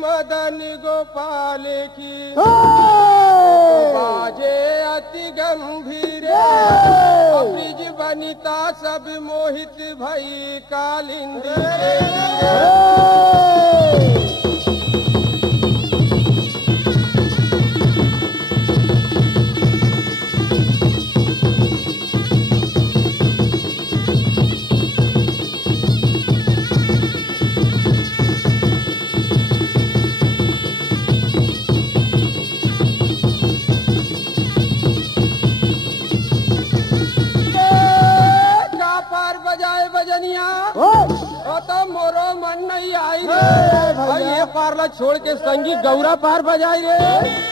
मदन गोपाल की बाजे अति गंभीर ब्रिज बनिता सब मोहित भई कालिंदी तो मोरो मन नहीं आई रे ये पारला छोड़ के संगी गौरा पार बजाई रे।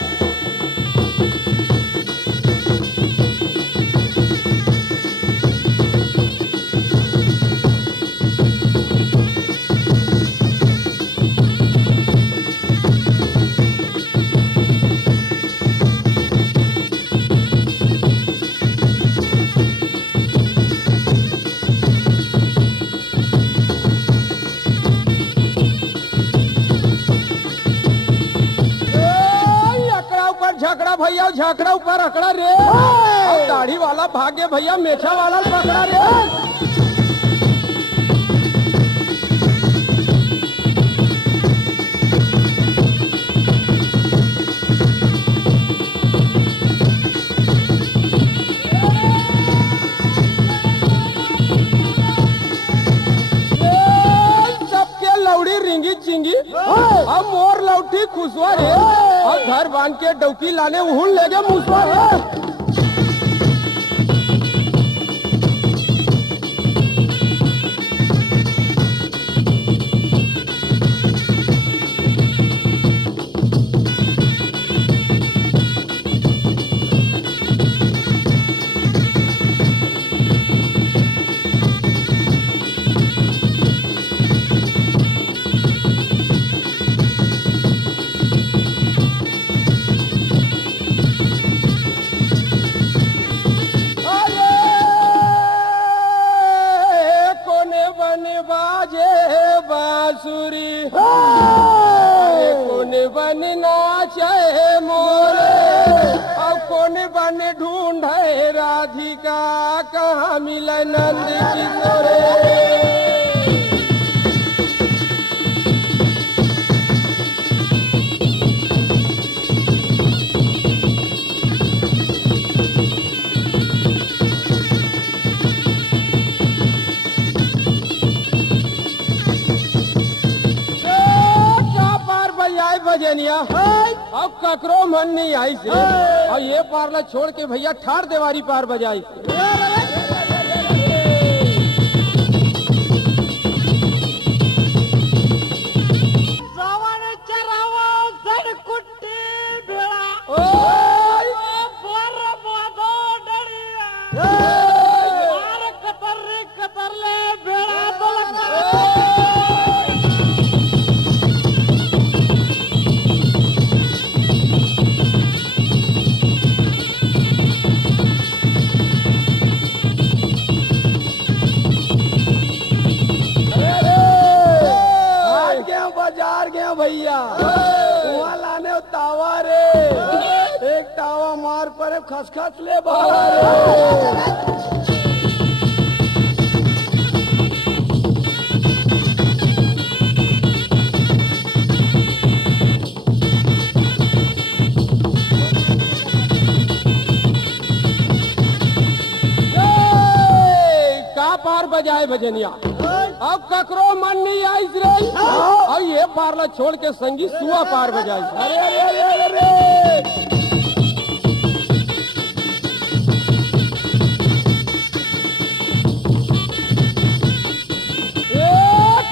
झगड़ा भैया झगड़ा ऊपर अकड़ा रे दाढ़ी वाला भाग्य भैया मेछा वाला पकड़ा रे। सबके लौड़ी रिंगी चिंगी अब मोर लौटी खुशवा रे और घर बांध के डौकी लाने उहुन ले गए मुसवा रे। बांसुरी कौन बन नाचे मोरे और कौन बन ढूंढे राधिका कहाँ मिले नंद किशोरे। बजनिया अब ककरो मन नहीं आई से और ये पारला छोड़ के भैया ठाड़ देवारी पार बजाई। भैया वहाँ लाने तावा रे एक तावा मार पर खसखस ले बाहर का पार बजाए भजनिया अब ककरो मन नहीं आई रे और ये पारला छोड़ के संगी सुआ पार बजाई। अरे अरे अरे अरे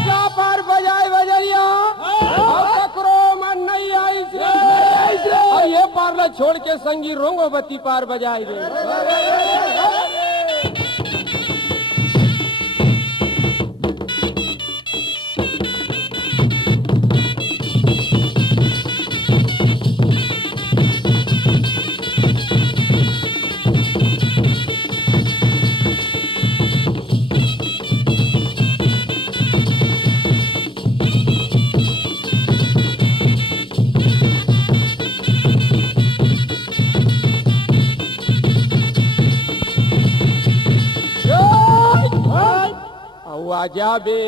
का पार बजाए बजरिया पार्ला छोड़ के संगी रोंगोवती पार बजाई रे। आजाबे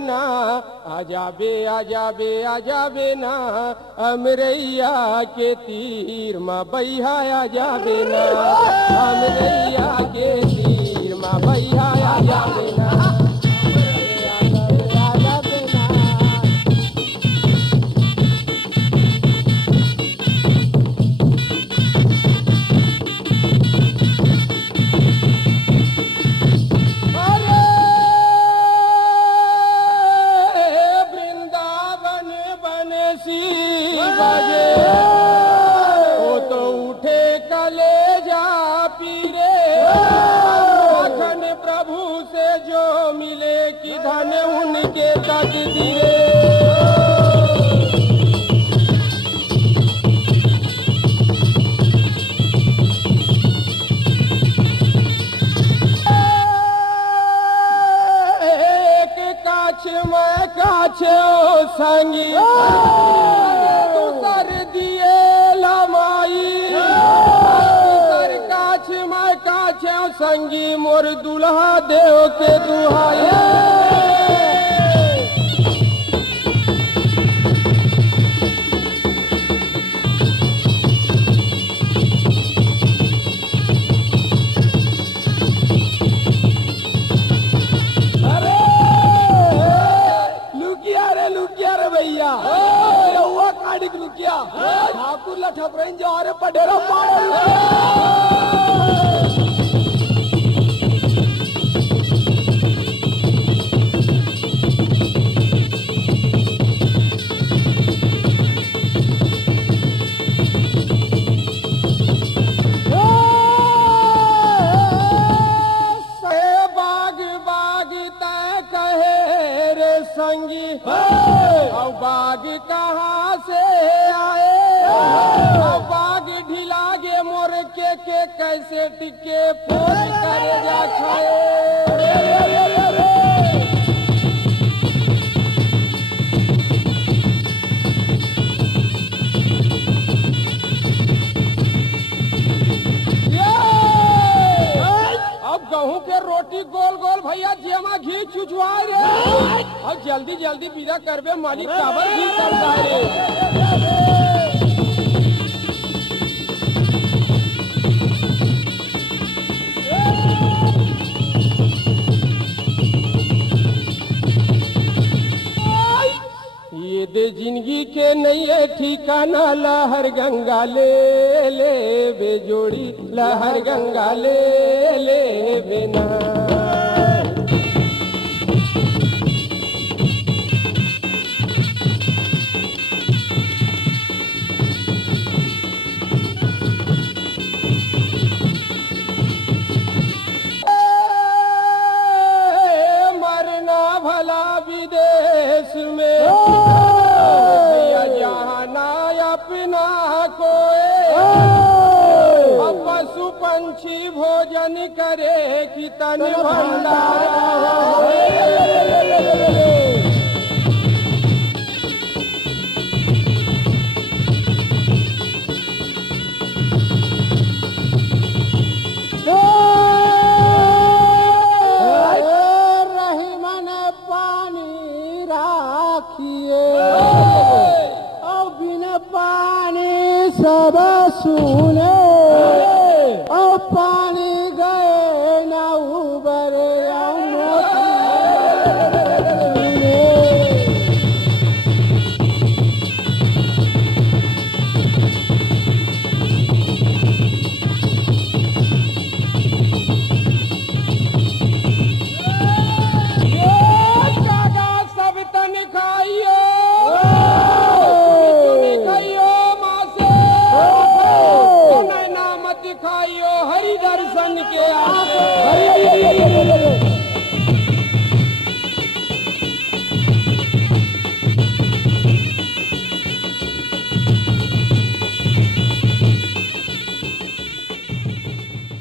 ना आजाबे ना अमरैया के तीर माँ बैहा आजाबे ना अमरैया के तीर माँ बैहा आजाबे ना। संगी तू कर दिए लमाई कर काछ मैं काछ संगी मोर दुल्हा देव के दुहाई। ठाकुर लठप जा रे पडेरा बाग बाग तय कहे रे संगी और बाग कहाँ से आए बाग ढिला गे मोर के कैसे टिके फोन करे जा खाए। अब गेहूं के रोटी गोल गोल भैया जेमा घी चुचुआए रे और जल्दी जल्दी विदा करबे मालिक काबर घी कर जाए रे। ये दे जिंदगी के नहीं है ठिकाना लहर गंगा ले बेजोड़ी लहर गंगा ले बेना। मरना भला विदेश में अपना कोई पशु पंछी भोजन करे कि तन भंडार। रही मन पानी राखिए पानी सब सू